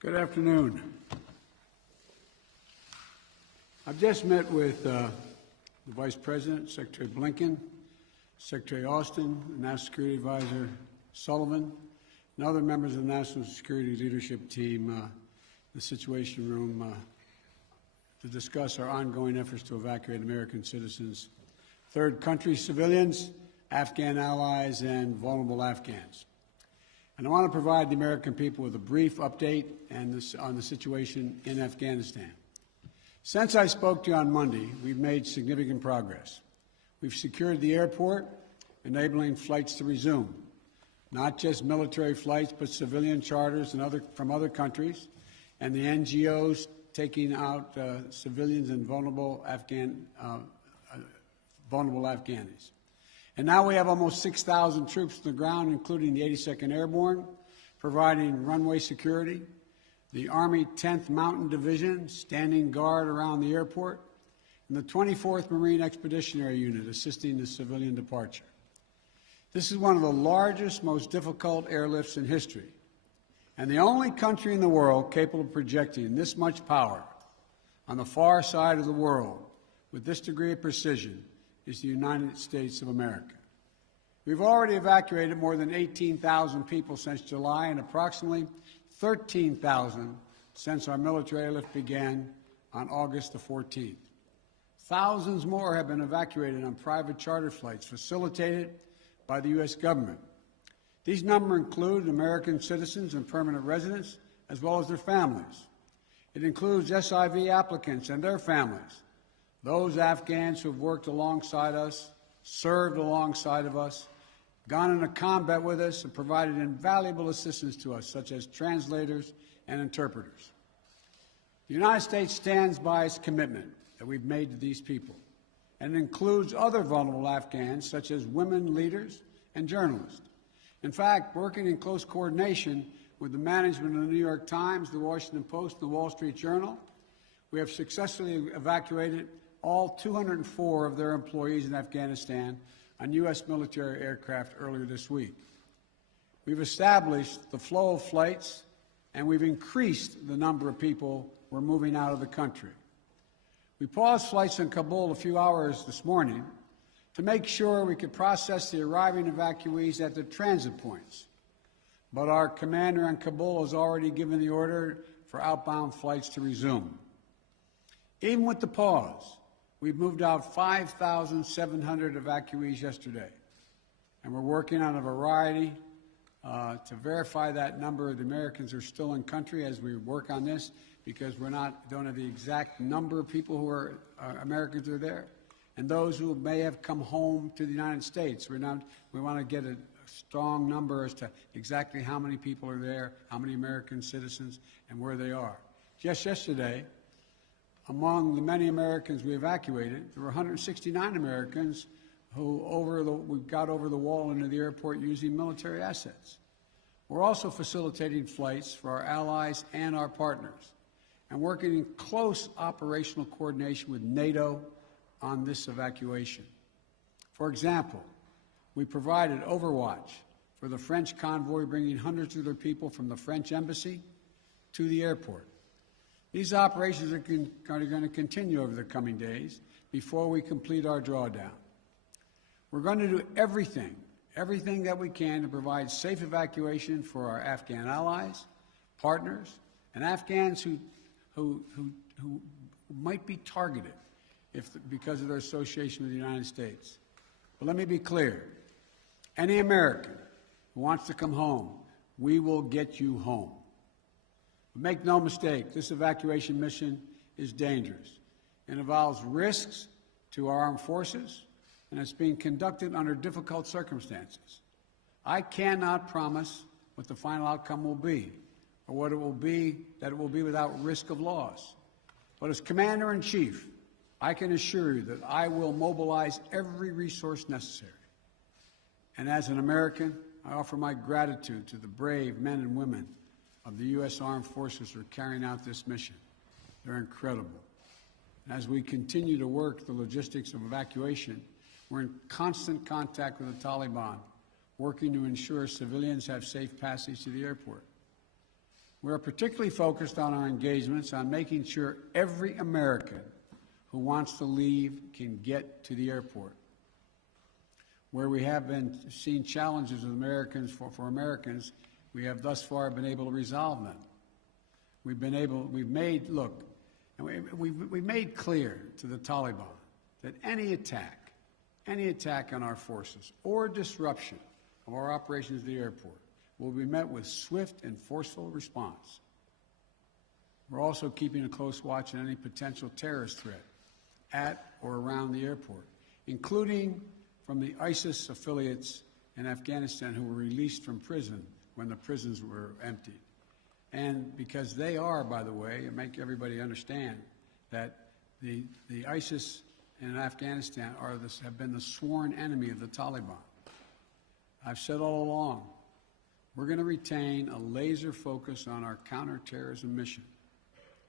Good afternoon. I've just met with the Vice President, Secretary Blinken, Secretary Austin, the National Security Advisor Sullivan, and other members of the National Security Leadership Team, the Situation Room, to discuss our ongoing efforts to evacuate American citizens, third country civilians, Afghan allies, and vulnerable Afghans. And I want to provide the American people with a brief update on the situation in Afghanistan. Since I spoke to you on Monday, we've made significant progress. We've secured the airport, enabling flights to resume, not just military flights, but civilian charters from other countries, and the NGOs taking out civilians and vulnerable Afghanis. And now we have almost 6,000 troops on the ground, including the 82nd Airborne, providing runway security, the Army 10th Mountain Division standing guard around the airport, and the 24th Marine Expeditionary Unit assisting the civilian departure. This is one of the largest, most difficult airlifts in history, and the only country in the world capable of projecting this much power on the far side of the world with this degree of precision is the United States of America. We've already evacuated more than 18,000 people since July and approximately 13,000 since our military airlift began on August the 14th. Thousands more have been evacuated on private charter flights facilitated by the U.S. government. These numbers include American citizens and permanent residents, as well as their families. It includes SIV applicants and their families, those Afghans who have worked alongside us, served alongside of us, gone into combat with us, and provided invaluable assistance to us, such as translators and interpreters. The United States stands by its commitment that we've made to these people, and it includes other vulnerable Afghans, such as women leaders and journalists. In fact, working in close coordination with the management of the New York Times, the Washington Post, and the Wall Street Journal, we have successfully evacuated all 204 of their employees in Afghanistan on U.S. military aircraft earlier this week. We've established the flow of flights, and we've increased the number of people we're moving out of the country. We paused flights in Kabul a few hours this morning to make sure we could process the arriving evacuees at the transit points. But our commander in Kabul has already given the order for outbound flights to resume. Even with the pause, we've moved out 5,700 evacuees yesterday, and we're working on a variety to verify that number of the Americans who are still in country as we work on this, because don't have the exact number of people who are Americans who are there, and those who may have come home to the United States. We want to get a strong number as to exactly how many people are there, how many American citizens, and where they are. Just yesterday, among the many Americans we evacuated, there were 169 Americans who we got over the wall into the airport using military assets. We're also facilitating flights for our allies and our partners, and working in close operational coordination with NATO on this evacuation. For example, we provided overwatch for the French convoy bringing hundreds of their people from the French embassy to the airport. These operations are going to continue over the coming days before we complete our drawdown. We're going to do everything that we can to provide safe evacuation for our Afghan allies, partners, and Afghans who might be targeted because of their association with the United States. But let me be clear. Any American who wants to come home, we will get you home. But make no mistake, this evacuation mission is dangerous. It involves risks to our armed forces, and it's being conducted under difficult circumstances. I cannot promise what the final outcome will be, or what it will be, that it will be without risk of loss. But as Commander-in-Chief, I can assure you that I will mobilize every resource necessary. And as an American, I offer my gratitude to the brave men and women of the U.S. Armed Forces who are carrying out this mission. They're incredible. And as we continue to work the logistics of evacuation, we're in constant contact with the Taliban, working to ensure civilians have safe passage to the airport. We're particularly focused on our engagements on making sure every American who wants to leave can get to the airport. Where we have been seeing challenges with Americans, for Americans, we have thus far been able to resolve them. We've made clear to the Taliban that any attack on our forces or disruption of our operations at the airport will be met with swift and forceful response. We're also keeping a close watch on any potential terrorist threat at or around the airport, including from the ISIS affiliates in Afghanistan who were released from prison when the prisons were emptied. And because they are, by the way, and make everybody understand that the ISIS in Afghanistan have been the sworn enemy of the Taliban. I've said all along, we're going to retain a laser focus on our counterterrorism mission,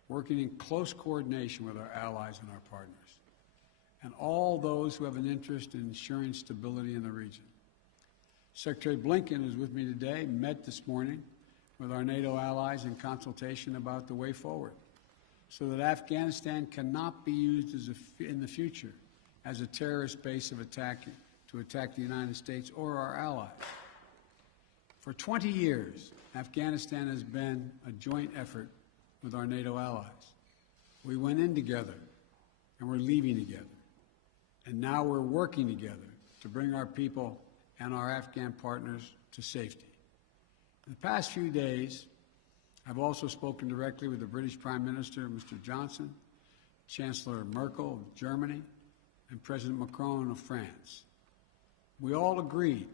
working in close coordination with our allies and our partners, and all those who have an interest in ensuring stability in the region. Secretary Blinken is with me today, met this morning with our NATO allies in consultation about the way forward, so that Afghanistan cannot be used in the future as a terrorist base to attack the United States or our allies. For 20 years, Afghanistan has been a joint effort with our NATO allies. We went in together, and we're leaving together. And now we're working together to bring our people and our Afghan partners to safety. In the past few days, I've also spoken directly with the British Prime Minister, Mr. Johnson, Chancellor Merkel of Germany, and President Macron of France. We all agreed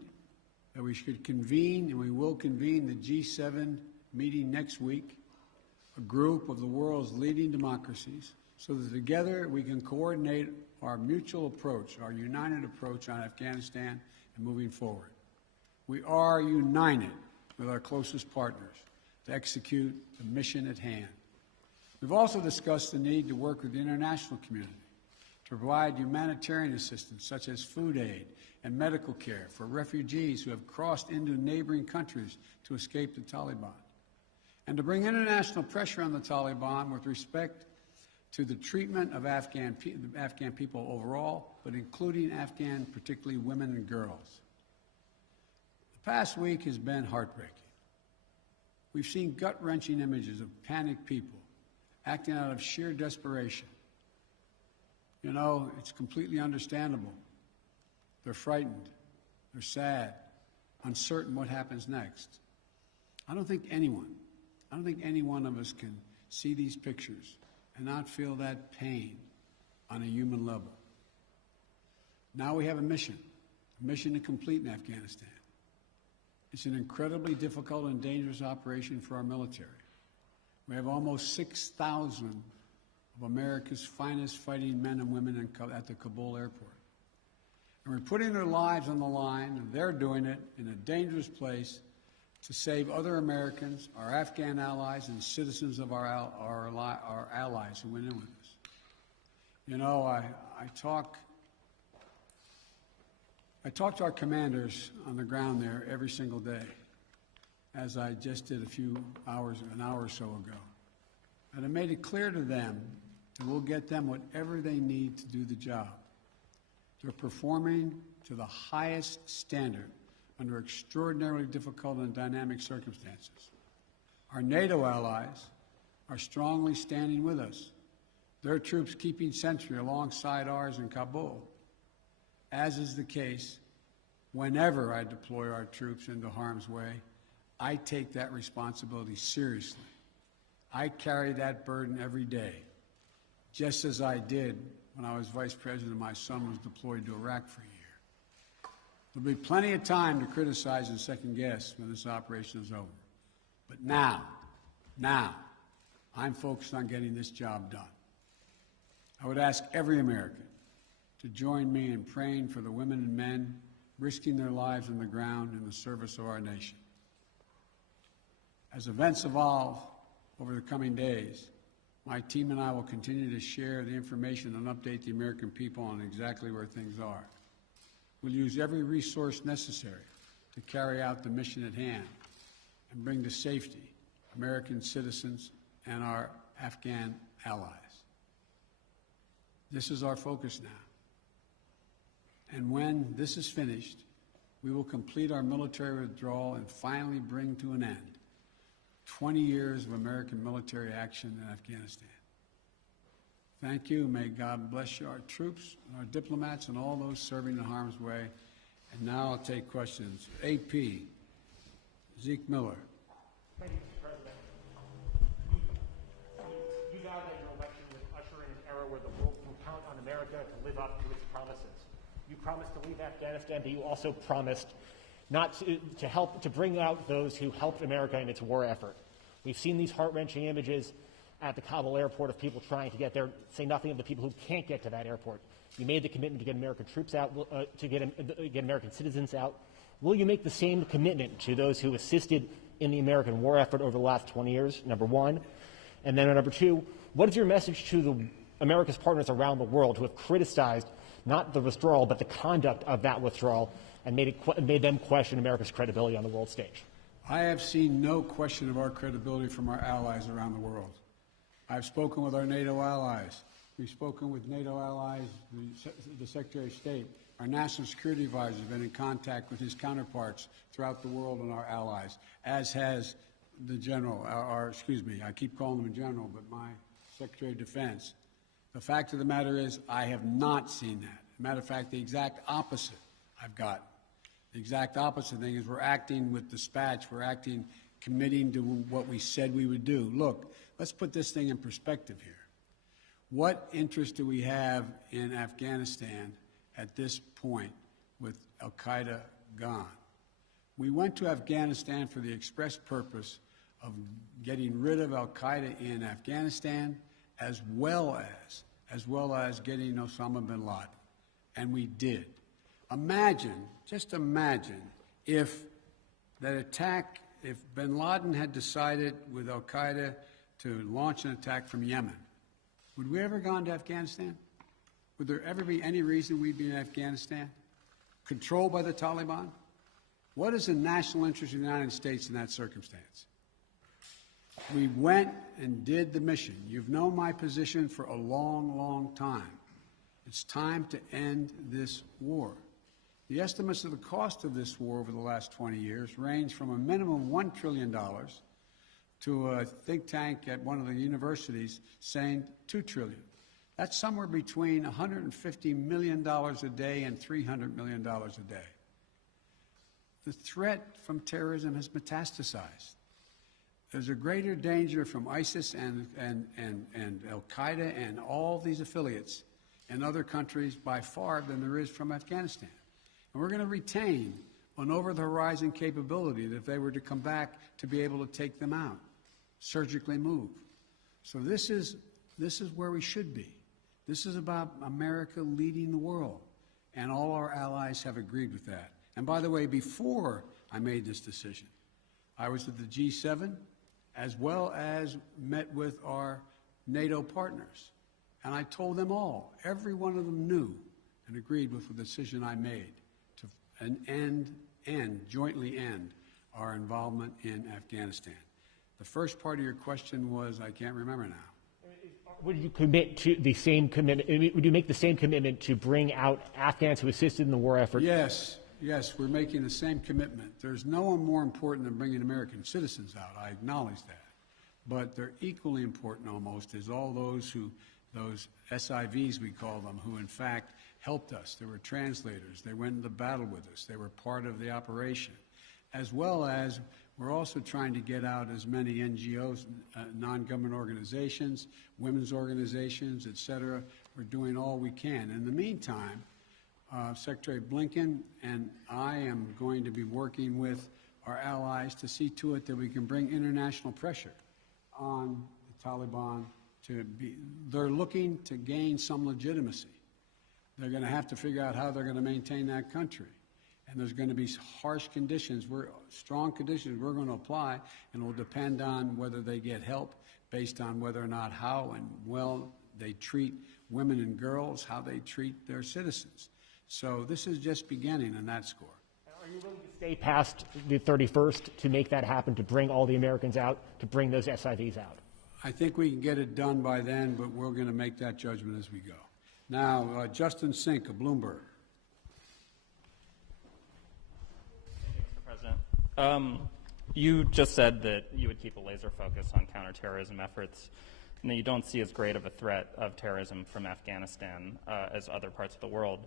that we should convene, and we will convene, the G7 meeting next week, a group of the world's leading democracies, so that together we can coordinate our mutual approach, our united approach on Afghanistan and moving forward. We are united with our closest partners to execute the mission at hand. We've also discussed the need to work with the international community to provide humanitarian assistance, such as food aid and medical care for refugees who have crossed into neighboring countries to escape the Taliban, and to bring international pressure on the Taliban with respect to the treatment of Afghan people overall, but including Afghan, particularly women and girls. The past week has been heartbreaking. We've seen gut-wrenching images of panicked people acting out of sheer desperation. You know, it's completely understandable. They're frightened, they're sad, uncertain what happens next. I don't think any one of us can see these pictures and not feel that pain on a human level. Now we have a mission to complete in Afghanistan. It's an incredibly difficult and dangerous operation for our military. We have almost 6,000 of America's finest fighting men and women at the Kabul airport. And we're putting their lives on the line, and they're doing it in a dangerous place to save other Americans, our Afghan allies, and citizens of our allies who went in with us. You know, I talk to our commanders on the ground there every single day, as I just did an hour or so ago. And I made it clear to them that we'll get them whatever they need to do the job. They're performing to the highest standard under extraordinarily difficult and dynamic circumstances. Our NATO allies are strongly standing with us, their troops keeping sentry alongside ours in Kabul, as is the case whenever I deploy our troops into harm's way. I take that responsibility seriously. I carry that burden every day, just as I did when I was vice president and my son was deployed to Iraq for a year. There'll be plenty of time to criticize and second guess when this operation is over. But now, I'm focused on getting this job done. I would ask every American to join me in praying for the women and men risking their lives on the ground in the service of our nation. As events evolve over the coming days, my team and I will continue to share the information and update the American people on exactly where things are. We'll use every resource necessary to carry out the mission at hand and bring to safety American citizens and our Afghan allies. This is our focus now. And when this is finished, we will complete our military withdrawal and finally bring to an end 20 years of American military action in Afghanistan. Thank you. May God bless you, our troops, our diplomats, and all those serving in harm's way. And now I'll take questions. AP, Zeke Miller. Thank you, Mr. President. You vowed that your election would usher in an era where the world can count on America to live up to its promises. You promised to leave Afghanistan, but you also promised not to help to bring out those who helped America in its war effort. We've seen these heart-wrenching images at the Kabul airport of people trying to get there, say nothing of the people who can't get to that airport. You made the commitment to get American troops out, to get American citizens out. Will you make the same commitment to those who assisted in the American war effort over the last 20 years, number one? And then number two, what is your message to America's partners around the world who have criticized not the withdrawal, but the conduct of that withdrawal and made them question America's credibility on the world stage? I have seen no question of our credibility from our allies around the world. I've spoken with our NATO allies. We've spoken with NATO allies, the Secretary of State. Our National Security Advisor has been in contact with his counterparts throughout the world and our allies, as has the General, I keep calling him a General, but my Secretary of Defense. The fact of the matter is, I have not seen that. As a matter of fact, the exact opposite I've gotten. The exact opposite thing is we're acting with dispatch. We're acting, committing to what we said we would do. Look, let's put this thing in perspective here. What interest do we have in Afghanistan at this point with al-Qaeda gone? We went to Afghanistan for the express purpose of getting rid of al-Qaeda in Afghanistan, as well as getting Osama bin Laden. And we did. Just imagine if that attack, if bin Laden had decided with al-Qaeda to launch an attack from Yemen, would we ever gone to Afghanistan? Would there ever be any reason we'd be in Afghanistan? Controlled by the Taliban? What is the national interest of the United States in that circumstance? We went and did the mission. You've known my position for a long, long time. It's time to end this war. The estimates of the cost of this war over the last 20 years range from a minimum $1 trillion to a think tank at one of the universities saying $2 trillion. That's somewhere between $150 million a day and $300 million a day. The threat from terrorism has metastasized. There's a greater danger from ISIS and al-Qaeda and all these affiliates in other countries by far than there is from Afghanistan. And we're going to retain an over-the-horizon capability that if they were to come back to be able to take them out, surgically move. So this is where we should be. This is about America leading the world, and all our allies have agreed with that. And by the way, before I made this decision, I was at the G7 as well as met with our NATO partners. And I told them all, every one of them knew and agreed with the decision I made to jointly end our involvement in Afghanistan. The first part of your question was, I can't remember now. Would you commit to the same commitment? Would you make the same commitment to bring out Afghans who assisted in the war effort? Yes, we're making the same commitment. There's no one more important than bringing American citizens out. I acknowledge that. But they're equally important almost is all those SIVs we call them, who in fact helped us. They were translators. They went into battle with us. They were part of the operation. As well as we're also trying to get out as many NGOs, non-government organizations, women's organizations, et cetera. We're doing all we can. In the meantime, Secretary Blinken and I am going to be working with our allies to see to it that we can bring international pressure on the Taliban they're looking to gain some legitimacy. They're going to have to figure out how they're going to maintain that country. And there's going to be harsh conditions, strong conditions we're going to apply, and it will depend on whether they get help based on whether or not how and well they treat women and girls, how they treat their citizens. So this is just beginning on that score. Are you willing to stay past the 31st to make that happen, to bring all the Americans out, to bring those SIVs out? I think we can get it done by then, but we're going to make that judgment as we go. Now, Justin Sink of Bloomberg. Mr. President. You just said that you would keep a laser focus on counterterrorism efforts, and that you don't see as great of a threat of terrorism from Afghanistan as other parts of the world.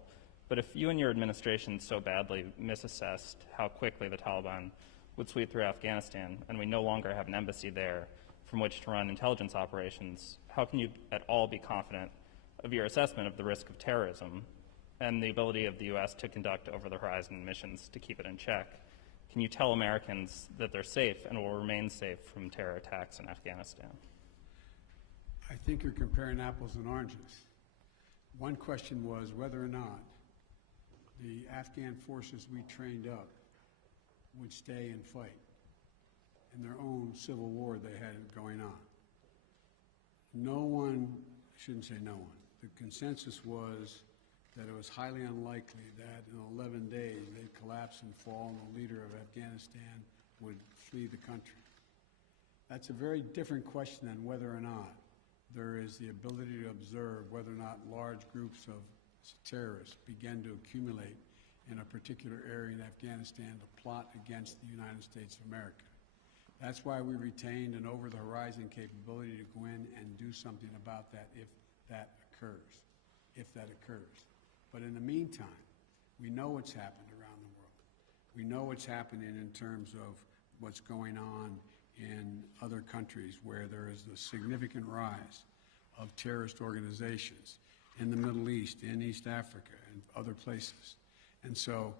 But if you and your administration so badly misassessed how quickly the Taliban would sweep through Afghanistan, and we no longer have an embassy there from which to run intelligence operations, how can you at all be confident of your assessment of the risk of terrorism and the ability of the U.S. to conduct over-the-horizon missions to keep it in check? Can you tell Americans that they're safe and will remain safe from terror attacks in Afghanistan? I think you're comparing apples and oranges. One question was whether or not the Afghan forces we trained up would stay and fight in their own civil war they had going on. No one, I shouldn't say no one, the consensus was that it was highly unlikely that in 11 days they'd collapse and fall and the leader of Afghanistan would flee the country. That's a very different question than whether or not there is the ability to observe whether or not large groups of terrorists begin to accumulate in a particular area in Afghanistan to plot against the United States of America. That's why we retained an over-the-horizon capability to go in and do something about that if that occurs. But in the meantime, we know what's happened around the world. We know what's happening in terms of what's going on in other countries where there is a significant rise of terrorist organizations in the Middle East, in East Africa, and other places. And so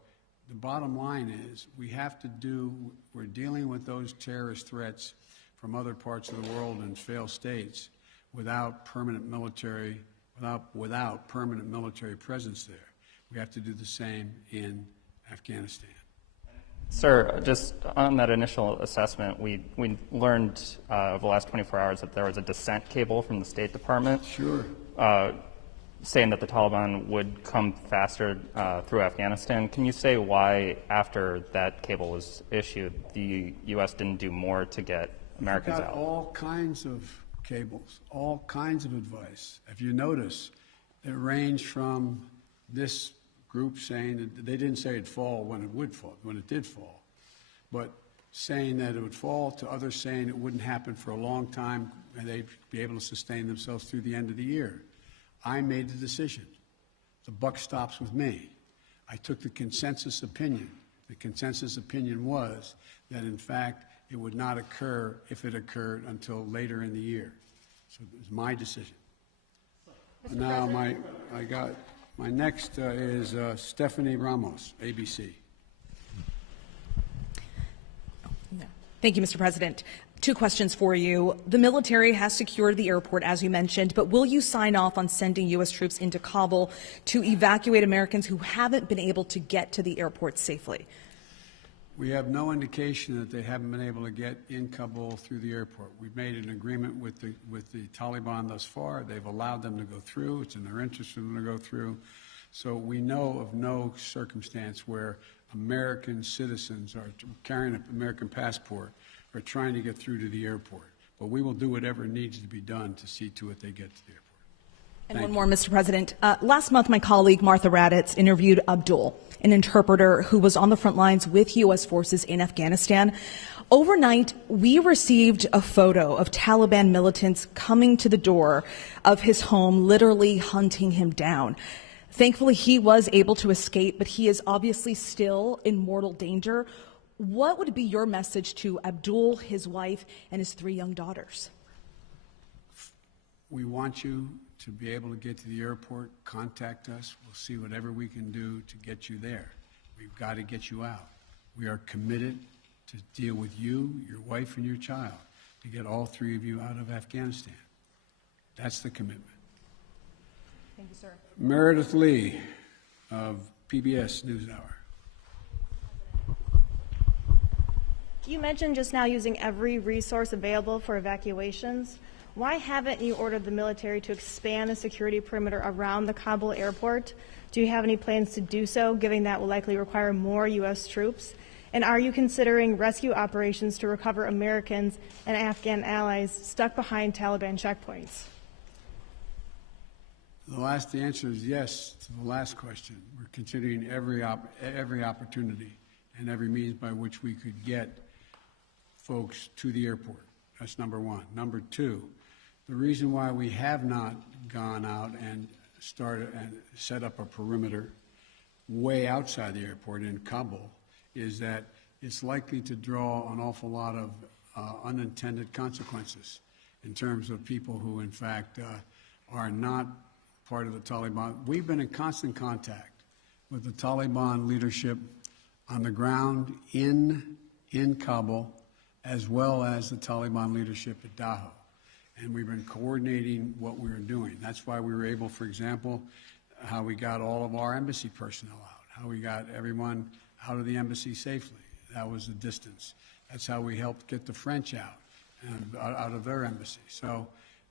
the bottom line is we're dealing with those terrorist threats from other parts of the world and failed states without permanent military presence there. We have to do the same in Afghanistan. Sir, just on that initial assessment, we learned over the last 24 hours that there was a dissent cable from the State Department. Sure. Saying that the Taliban would come faster through Afghanistan. Can you say why, after that cable was issued, the U.S. didn't do more to get Americans out? All kinds of cables, all kinds of advice. If you notice, it ranged from this group saying that they didn't say it'd fall when it did fall, but saying that it would fall, to others saying it wouldn't happen for a long time and they'd be able to sustain themselves through the end of the year. I made the decision. The buck stops with me. I took the consensus opinion. The consensus opinion was that, in fact, it would not occur, if it occurred, until later in the year. So it was my decision. Now, my next is Stephanie Ramos, ABC. Thank you, Mr. President. 2 questions for you. The military has secured the airport, as you mentioned, but will you sign off on sending U.S. troops into Kabul to evacuate Americans who haven't been able to get to the airport safely? We have no indication that they haven't been able to get in Kabul through the airport. We've made an agreement with the Taliban thus far. They've allowed them to go through. It's in their interest for them to go through. So we know of no circumstance where American citizens are carrying an American passport are trying to get through to the airport. But we will do whatever needs to be done to see to it they get to the airport. And one more, Mr. President. Last month, my colleague Martha Raddatz interviewed Abdul, an interpreter who was on the front lines with U.S. forces in Afghanistan. Overnight, we received a photo of Taliban militants coming to the door of his home, literally hunting him down. Thankfully, he was able to escape, but he is obviously still in mortal danger. What would be your message to Abdul, his wife, and his 3 young daughters? We want you to be able to get to the airport. Contact us. We'll see whatever we can do to get you there. We've got to get you out. We are committed to deal with you, your wife, and your child to get all 3 of you out of Afghanistan. That's the commitment. Thank you, sir. Meredith Lee of PBS NewsHour. You mentioned just now using every resource available for evacuations. why haven't you ordered the military to expand the security perimeter around the Kabul airport? Do you have any plans to do so, given that will likely require more U.S. troops? And are you considering rescue operations to recover Americans and Afghan allies stuck behind Taliban checkpoints? The answer is yes to the last question. We're considering every opportunity and every means by which we could get folks to the airport. That's number one. Number two, the reason why we have not gone out and started and set up a perimeter way outside the airport in Kabul is that it's likely to draw an awful lot of unintended consequences in terms of people who, in fact, are not part of the Taliban. We've been in constant contact with the Taliban leadership on the ground in Kabul, as well as the Taliban leadership at Daho. And we've been coordinating what we were doing. That's why we were able, for example, how we got all of our embassy personnel out, how we got everyone out of the embassy safely. That was the distance. That's how we helped get the French out of their embassy. So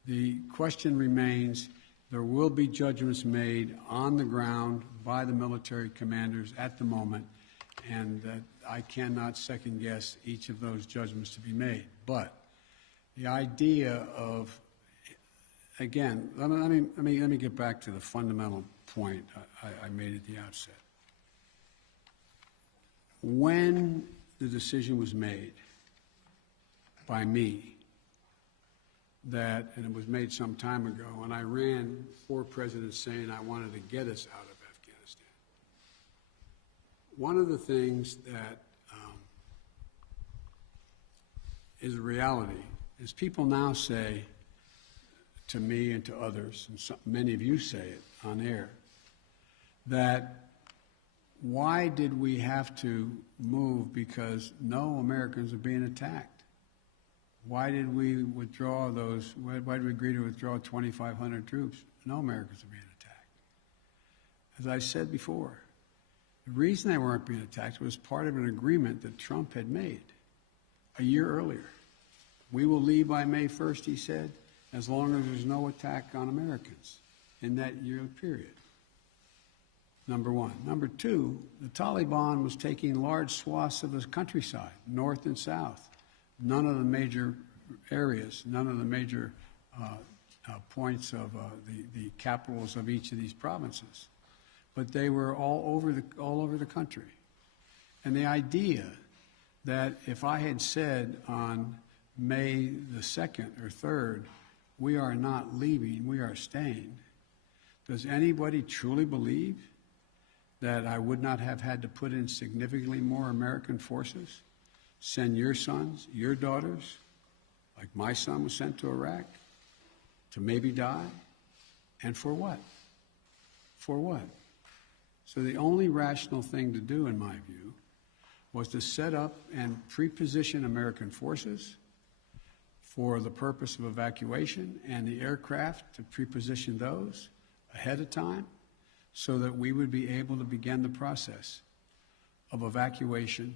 the question remains, there will be judgments made on the ground by the military commanders at the moment, and I cannot second guess each of those judgments to be made. But the idea of, again, let me get back to the fundamental point I made at the outset. When the decision was made by me that, and it was made some time ago, and I ran 4 presidents saying I wanted to get us out of Afghanistan. One of the things that is a reality is people now say to me and to others, and many of you say it on air, that why did we have to move because no Americans are being attacked? Why did we withdraw those, why did we agree to withdraw 2,500 troops? No Americans are being attacked. As I said before, the reason they weren't being attacked was part of an agreement that Trump had made a year earlier. We will leave by May 1st, he said, as long as there's no attack on Americans in that year period. Number one. Number two, the Taliban was taking large swaths of the countryside, north and south. None of the major areas, none of the major points of the capitals of each of these provinces. But they were all over the country. And the idea that if I had said on May the 2nd or 3rd, we are not leaving, we are staying, does anybody truly believe that I would not have had to put in significantly more American forces, send your sons, your daughters, like my son was sent to Iraq, to maybe die? And for what? For what? So the only rational thing to do, in my view, was to set up and pre-position American forces for the purpose of evacuation, and the aircraft to pre-position those ahead of time so that we would be able to begin the process of evacuation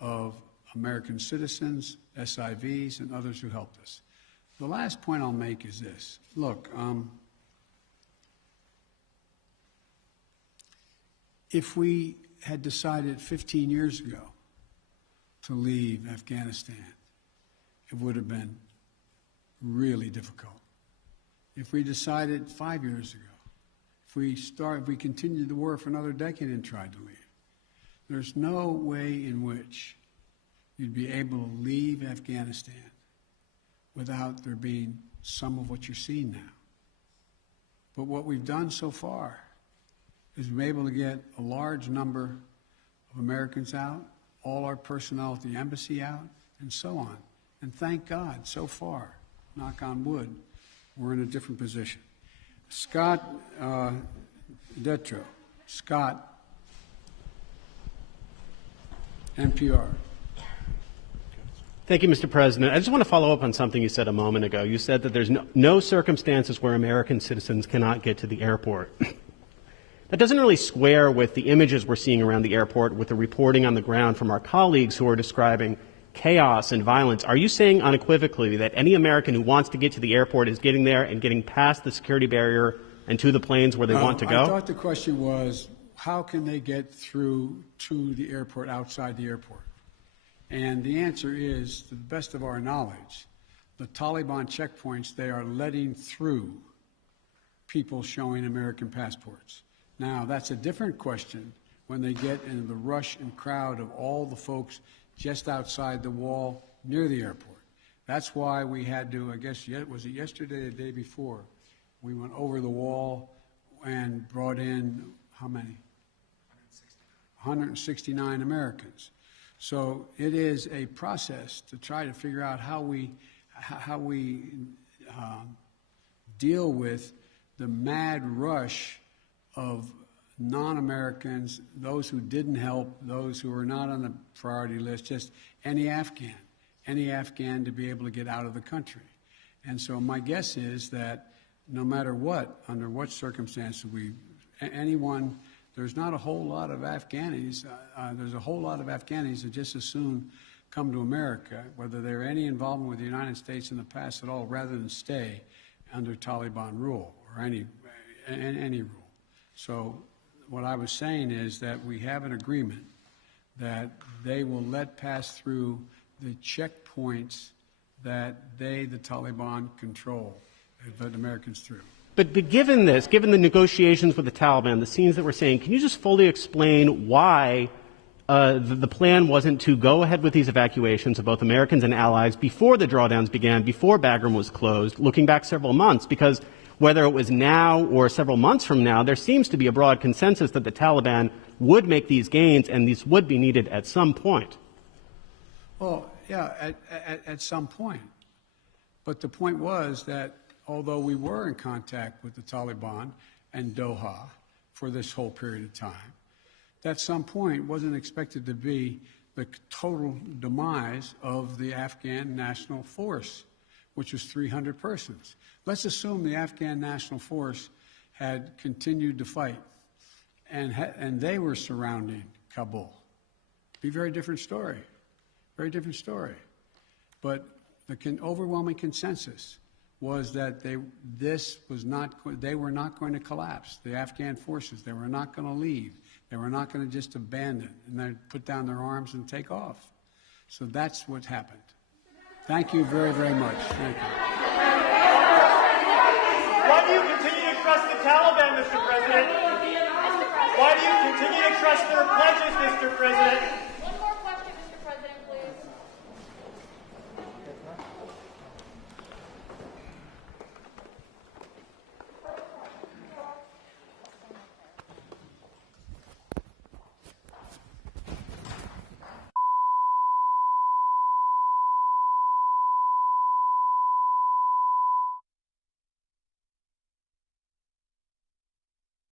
of American citizens, SIVs, and others who helped us. The last point I'll make is this. Look, if we had decided 15 years ago to leave Afghanistan, it would have been really difficult. If we decided 5 years ago, if we continued the war for another decade and tried to leave, there's no way in which you'd be able to leave Afghanistan without there being some of what you're seeing now. But what we've done so far is we've been able to get a large number of Americans out, all our personnel at the embassy out, and so on. And thank God, so far, knock on wood, we're in a different position. Scott Detro. Scott, NPR. Thank you, Mr. President. I just want to follow up on something you said a moment ago. You said that there's no circumstances where American citizens cannot get to the airport. That doesn't really square with the images we're seeing around the airport, with the reporting on the ground from our colleagues who are describing chaos and violence, are you saying unequivocally that any American who wants to get to the airport is getting there and getting past the security barrier and to the planes where they want to go? I thought the question was, how can they get through to the airport outside the airport? And the answer is, to the best of our knowledge, the Taliban checkpoints, they are letting through people showing American passports. Now, that's a different question when they get into the rush and crowd of all the folks just outside the wall near the airport. That's why we had to, I guess, was it yesterday or the day before, we went over the wall and brought in, how many? 169 Americans. So it is a process to try to figure out how we deal with the mad rush of non-Americans, those who didn't help, those who were not on the priority list, just any Afghan to be able to get out of the country. And so my guess is that no matter what, under what circumstances there's not a whole lot of Afghanis, there's a whole lot of Afghanis that just as soon come to America, whether they're any involvement with the United States in the past at all, rather than stay under Taliban rule or any rule. So what I was saying is that we have an agreement that they will let pass through the checkpoints that the Taliban control, let Americans through. But given this, given the negotiations with the Taliban, the scenes that we're seeing, can you just fully explain why the plan wasn't to go ahead with these evacuations of both Americans and allies before the drawdowns began, before Bagram was closed, looking back several months? Because whether it was now or several months from now, there seems to be a broad consensus that the Taliban would make these gains, and these would be needed at some point. Well, yeah, at some point. But the point was that although we were in contact with the Taliban and Doha for this whole period of time, at some point wasn't expected to be the total demise of the Afghan National Force, which was 300 persons. Let's assume the Afghan National Force had continued to fight and they were surrounding Kabul. Be a very different story. Very different story. But the overwhelming consensus was that they were not going to collapse. The Afghan forces, they were not going to leave. They were not going to just abandon and then put down their arms and take off. So that's what happened. Thank you very, very much. Thank you. Why do you continue to trust the Taliban, Mr. President? Why do you continue to trust their pledges, Mr. President?